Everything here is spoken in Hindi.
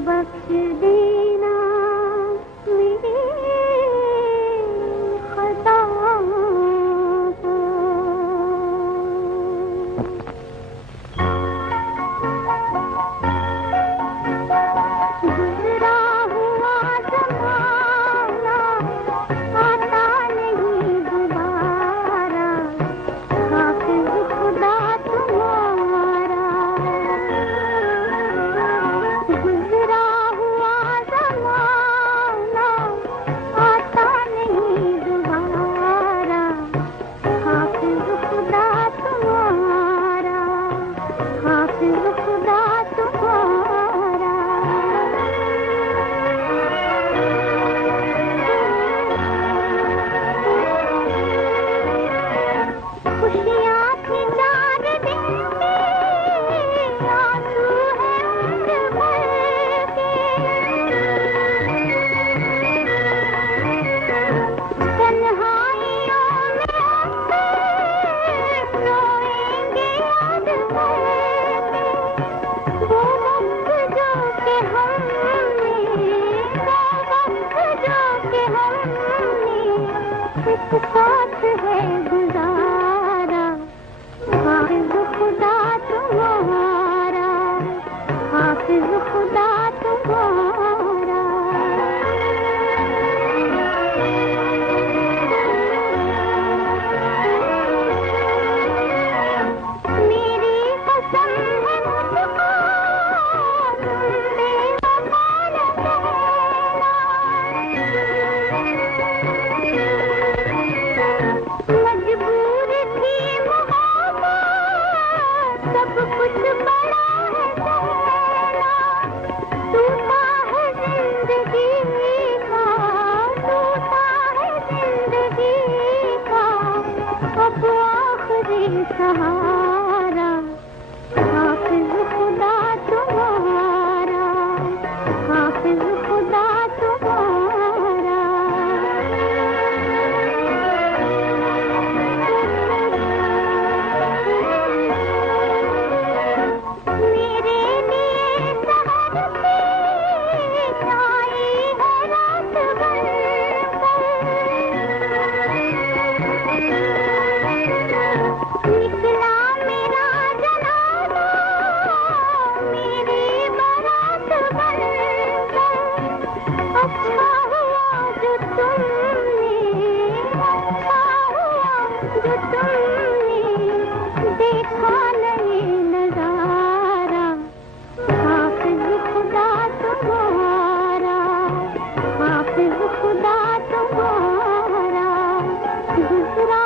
बख्श देना मेरी खता को। गुजरा हुआ ज़माना आता नहीं दोबारा, हाफ़िज़ खुदा तुम्हारा। गुजरा हुआ ज़माना आता नहीं दोबारा, हाफ़िज़ खुदा तुम्हारा, हाफ़िज़ खुदा तुम्हारा। खुशियाँ थी 4 दिन की, आंसू है उम्र भर के। तन्हाइयों में अक्सर रोएंगे याद करके। वो वक्त जो कि हमने, वो वक्त जो कि हमने एक साथ है गुजारा, हाफ़िज़ खुदा तुम्हारा, हाफ़िज़ खुदा तुम्हारा। मेरी कसम है मुझको, तुमने वफ़ा न कहना। मजबूर थी मोहब्बत, सब कुछ बड़ा है सहना। टूटा है जिंदगी का, टूटा है जिंदगी का अब आखिरी सहारा, हाफ़िज़ खुदा तुम्हारा, हाफ़िज़ खुदा तुम्हारा। मेरे लिए सहर से छाई है रात बनकर। निकला मेरा जनाज़ा मेरी बारात बनकर। अच्छा हुआ जो तुमने, अच्छा हुआ जो तुमने देखा नहीं नज़ारा, हाफ़िज़ खुदा तुम्हारा, हाफ़िज़ खुदा तुम्हारा। गुजरा